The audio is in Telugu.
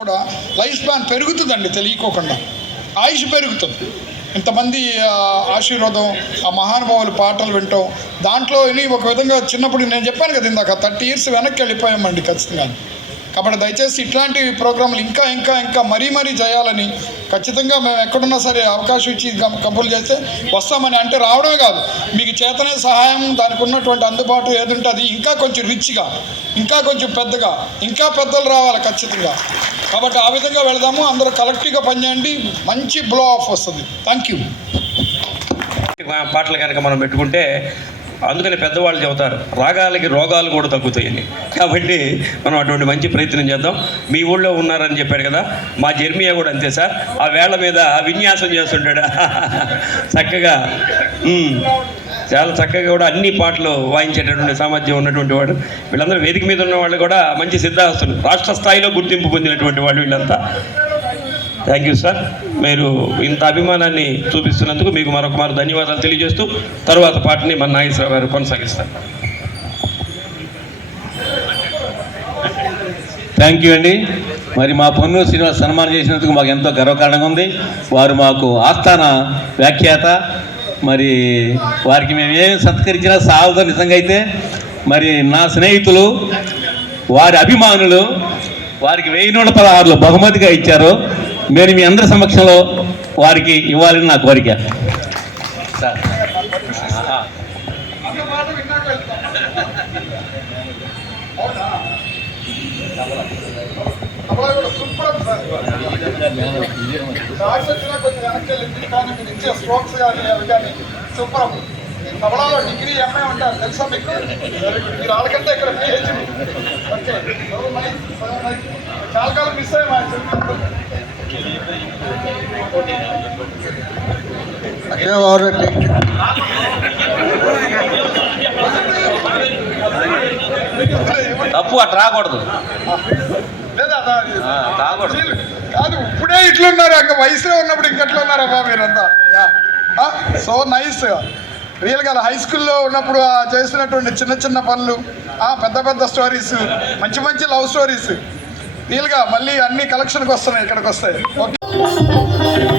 కూడా లైఫ్ స్పాన్ పెరుగుతుందండి తెలియకోకుండా. ఆయుష్ పెరుగుతుంది. ఇంతమంది ఆశీర్వాదం ఆ మహానుభావులు పాటలు వింటాం దాంట్లో ఇని ఒక విధంగా చిన్నప్పుడు నేను చెప్పాను కదా ఇందాక థర్టీ ఇయర్స్ వెనక్కి వెళ్ళిపోయామండి ఖచ్చితంగా కాబట్టి దయచేసి ఇట్లాంటి ప్రోగ్రాంలు ఇంకా ఇంకా ఇంకా మరీ మరీ చేయాలని ఖచ్చితంగా మేము ఎక్కడున్నా సరే అవకాశం ఇచ్చి కం- చేస్తే వస్తామని. అంటే రావడమే కాదు మీకు చేతనే సహాయం దానికి ఉన్నటువంటి అందుబాటు ఏది ఉంటుంది ఇంకా కొంచెం రిచ్గా ఇంకా కొంచెం పెద్దగా ఇంకా పెద్దలు రావాలి ఖచ్చితంగా. కాబట్టి ఆ విధంగా వెళదాము. అందరూ కలెక్టివ్గా పనిచేయండి. మంచి బ్లో ఆఫ్ వస్తుంది. థ్యాంక్ యూ పాటలు కనుక మనం పెట్టుకుంటే అందుకని పెద్దవాళ్ళు చెబుతారు రాగాలకి రోగాలు కూడా తగ్గుతాయని కాబట్టి మనం అటువంటి మంచి ప్రయత్నం చేద్దాం. మీ ఊళ్ళో ఉన్నారని చెప్పాడు కదా మా జర్మియా కూడా అంతే సార్. ఆ వేళ్ళ మీద విన్యాసం చేస్తుంటాడు. చక్కగా చాలా చక్కగా కూడా అన్ని పాటలు వాయించేటటువంటి సామర్థ్యం ఉన్నటువంటి వాడు. వీళ్ళందరూ వేదిక మీద ఉన్న వాళ్ళు కూడా మంచి సిద్ధాస్తులు. రాష్ట్ర స్థాయిలో గుర్తింపు పొందినటువంటి వాళ్ళు వీళ్ళంతా. థ్యాంక్ యూ సార్ మీరు ఇంత అభిమానాన్ని చూపిస్తున్నందుకు మీకు మరొక మరో ధన్యవాదాలు తెలియజేస్తూ తరువాత పాటని మన నాగేశ్వరరావు గారు కొనసాగిస్తారు. థ్యాంక్ యూ అండి. మరి మా పొన్ను శ్రీనివాస్ సన్మానం చేసినందుకు మాకు ఎంతో గర్వకారణంగా ఉంది. వారు మాకు ఆస్థాన వ్యాఖ్యాత. మరి వారికి మేము ఏమి సత్కరించినా సాగుతో నిజంగా అయితే మరి నా స్నేహితులు వారి అభిమానులు వారికి వెయ్యి నూట పదహారులు బహుమతిగా ఇచ్చారు. నేను మీ అందరి సమక్షంలో వారికి ఇవ్వాలని నా కోరిక సార్ సూపర్ తబలాలో డిగ్రీ ఎంఏ ఉంటారు తెలుసా మీకు మీరు వాళ్ళకంటే ఇక్కడ పిహెచ్డి ఓకే చాలా కాలం మిస్ అయ్యా తప్పు అట్లా రాకూడదు. కాదు ఇప్పుడే ఇట్లున్నారు ఇంకా వయసులో ఉన్నప్పుడు ఇంకట్లా ఉన్నారమ్మా మీరంతా? So nice. రియల్గా హై స్కూల్లో ఉన్నప్పుడు ఆ చేసినటువంటి చిన్న చిన్న పనులు ఆ, పెద్ద పెద్ద స్టోరీస్ మంచి మంచి లవ్ స్టోరీస్ రియల్గా మళ్ళీ అన్ని కలెక్షన్కి వస్తున్నాయి ఇక్కడికి వస్తాయి. Okay Thank you.